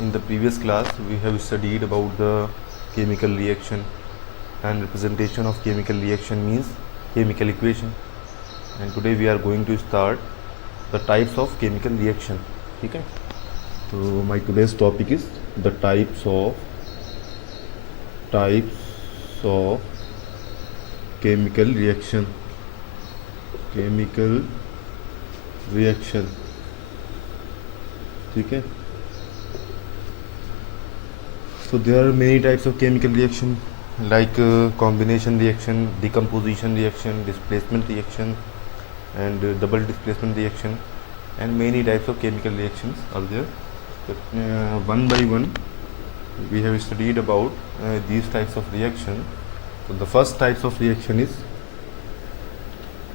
In the previous class we have studied about the chemical reaction and representation of chemical reaction means chemical equation, and today we are going to start the types of chemical reaction. ठीक है, तो my today's topic is the types of chemical reaction. ठीक है. So there are many types of chemical reaction like combination reaction, decomposition reaction, displacement reaction, and double displacement reaction, and many types of chemical reactions are there. But one by one we have studied about these types of reaction. So the first types of reaction is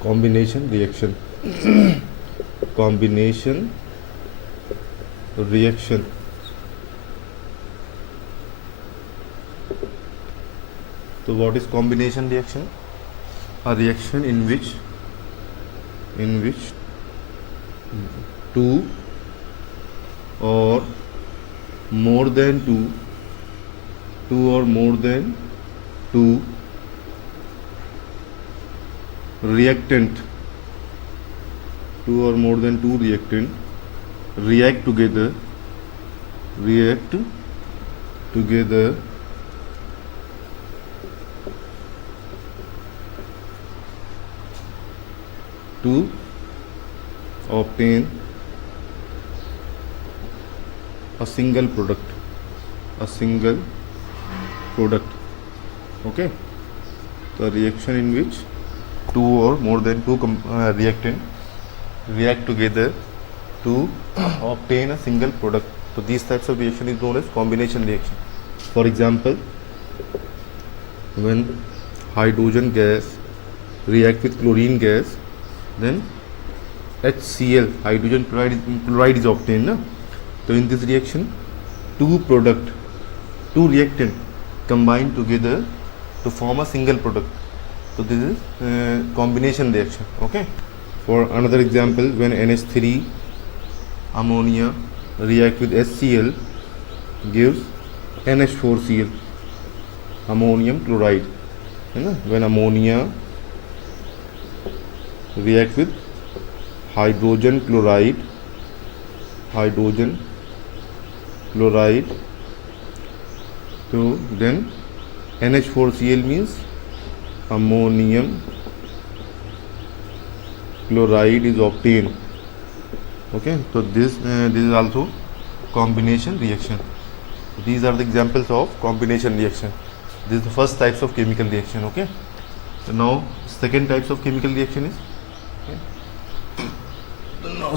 combination reaction. Combination reaction. So what is combination reaction? A reaction in which two or more than two reactant react together to obtain a single product. Okay, the reaction in which two or more than two reactant react together to obtain a single product. So these types of reaction is known as combination reaction. For example, when hydrogen gas react with chlorine gas, then HCl, hydrogen chloride is obtained. Na? So in this reaction, two reactant combine together to form a single product. So this is combination reaction. Okay. For another example, when NH3 ammonia react with HCl gives NH4Cl, ammonium chloride. When ammonia react with hydrogen chloride, so then NH4Cl means ammonium chloride is obtained. Okay, so this is also combination reaction. So these are the examples of combination reaction. This is the first types of chemical reaction. Okay, so now second types of chemical reaction is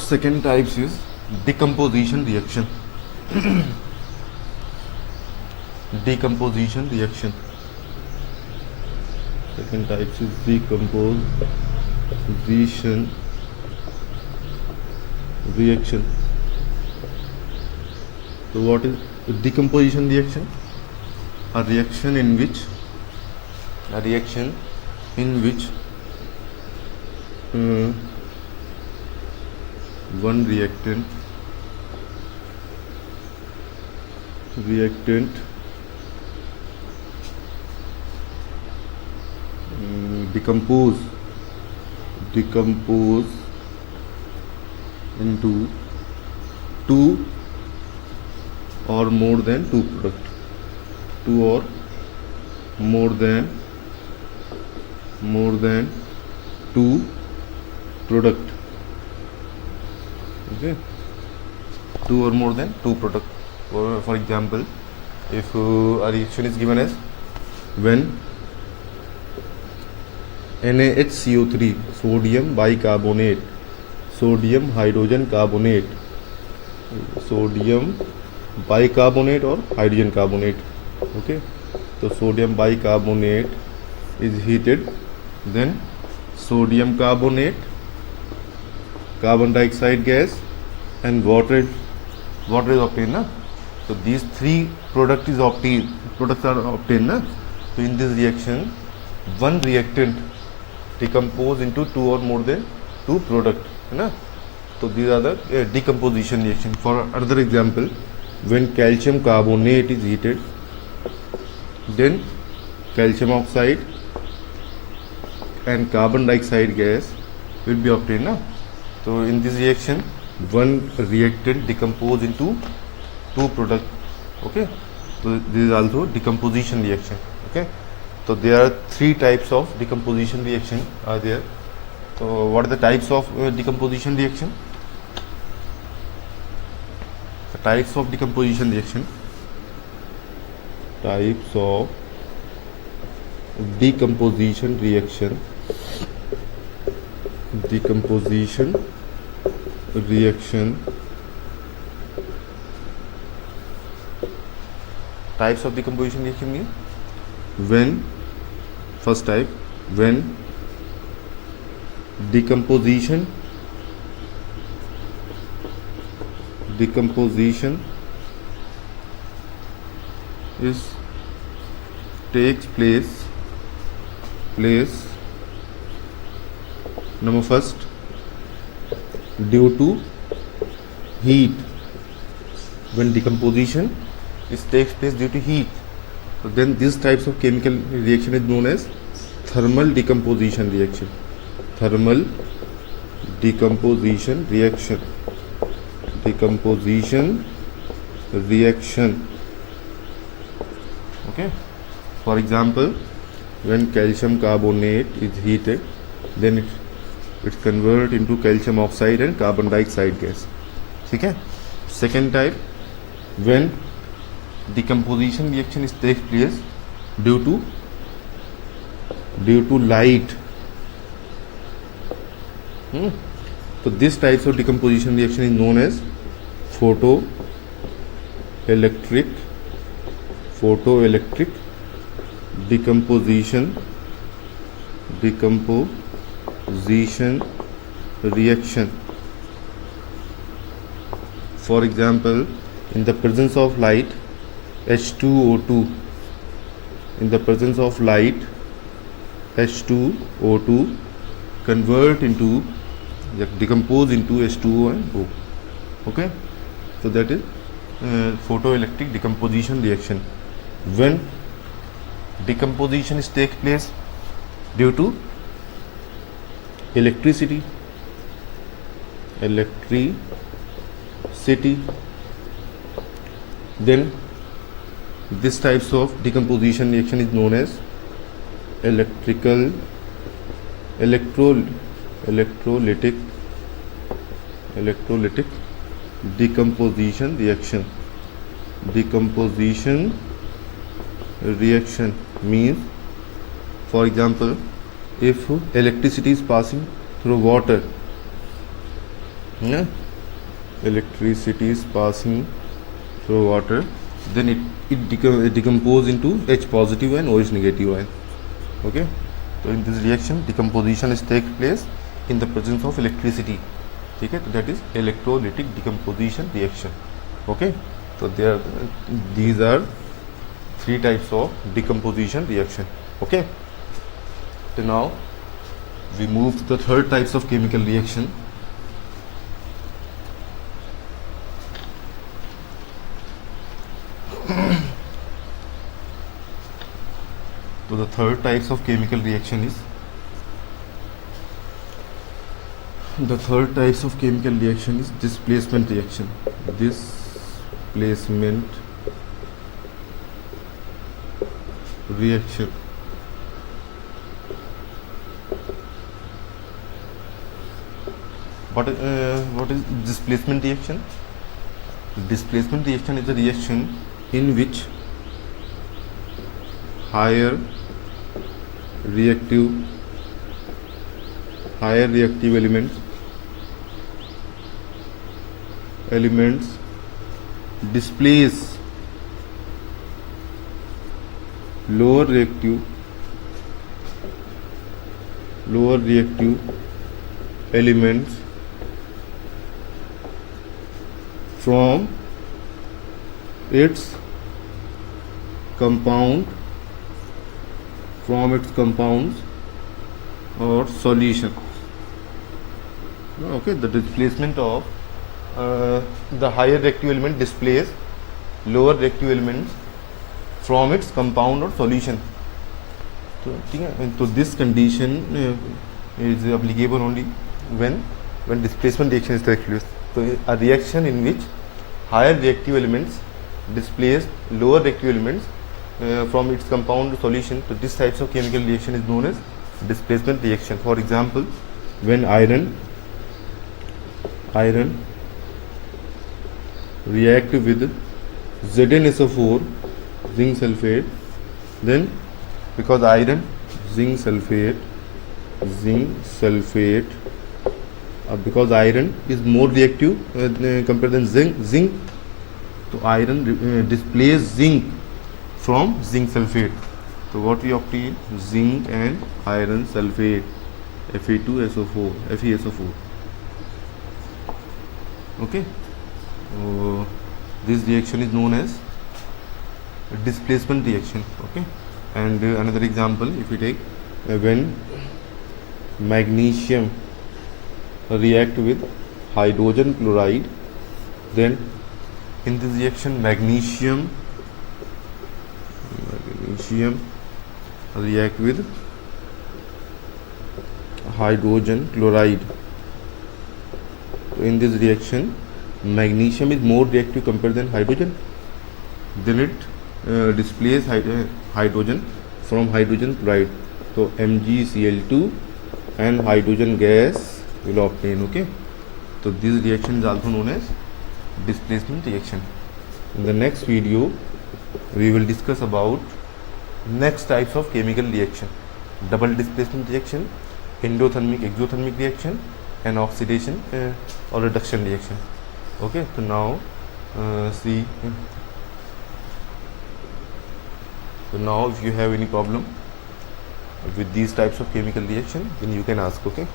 second types is decomposition reaction. Decomposition reaction. Second types is decomposition reaction. So what is decomposition reaction? A reaction in which one reactant decompose into two or more than two product. Okay, two or more than two product. For example, if a reaction is given as when NaHCO3 sodium bicarbonate, sodium hydrogen carbonate, sodium bicarbonate or hydrogen carbonate. Okay, so sodium bicarbonate is heated, then sodium carbonate, carbon dioxide gas, and water is obtained. Na? So these three products are obtained. Na? So in this reaction, one reactant decompose into two or more than two product. Na? So these are the decomposition reaction. For another example, when calcium carbonate is heated, then calcium oxide and carbon dioxide gas will be obtained. Na? So in this reaction, one reactant decompose into two products. Okay, so this is also decomposition reaction. Okay, so there are three types of decomposition reaction are there. So what are the types of decomposition reaction? The types of decomposition reaction. Types of decomposition reaction. Decomposition reaction. Types of decomposition reaction mean when, first type, when decomposition is takes place number first due to heat. When decomposition takes place due to heat, so then these types of chemical reaction is known as thermal decomposition reaction. Thermal decomposition reaction. Okay, for example, when calcium carbonate is heated, then it convert into calcium oxide and carbon dioxide gas. ठीक है. Second type, when decomposition reaction takes place due to light. So this types of decomposition reaction is known as photoelectric decomposition reaction. For example, in the presence of light, H2O2, in the presence of light, H2O2 convert into, decompose into H2O and O. Okay, so that is photoelectric decomposition reaction. When decomposition takes place due to electricity, then this types of decomposition reaction is known as electrolytic decomposition reaction means, for example, if electricity is passing through water, electricity is passing through water, then it decompose into H positive and OH negative ion. Okay, so in this reaction decomposition is take place in the presence of electricity. Okay, that is electrolytic decomposition reaction. Okay, so these are three types of decomposition reaction. Okay, so now we move to the third types of chemical reaction. So the third types of chemical reaction is displacement reaction. Displacement reaction. What is displacement reaction? Displacement reaction is a reaction in which higher reactive elements displace lower reactive elements from its compounds or solution. Okay, the displacement of the higher reactive element displace lower reactive elements from its compound or solution. तो ठीक है, तो this condition is applicable only when displacement reaction is takes place. So a reaction in which higher reactive elements displace lower reactive elements from its compound solution. So this types of chemical reaction is known as displacement reaction. For example, when iron react with ZnSO4 zinc sulfate, then because iron zinc sulfate because iron is more reactive compared than zinc, so iron displays zinc from zinc sulfate. So what we obtain? Zinc and iron sulfate, FeSO4. Okay, so this reaction is known as displacement reaction. Okay, and another example, if we take when magnesium react with hydrogen chloride, then in this reaction magnesium react with hydrogen chloride. So in this reaction magnesium is more reactive compared than hydrogen, then it displays hydrogen from hydrogen chloride. So MgCl2 and hydrogen gas will obtain. Okay, so this reaction is also known as displacement reaction. In the next video we will discuss about next types of chemical reaction: double displacement reaction, endothermic exothermic reaction, and oxidation or reduction reaction. Okay, so now if you have any problem with these types of chemical reaction, then you can ask. Okay.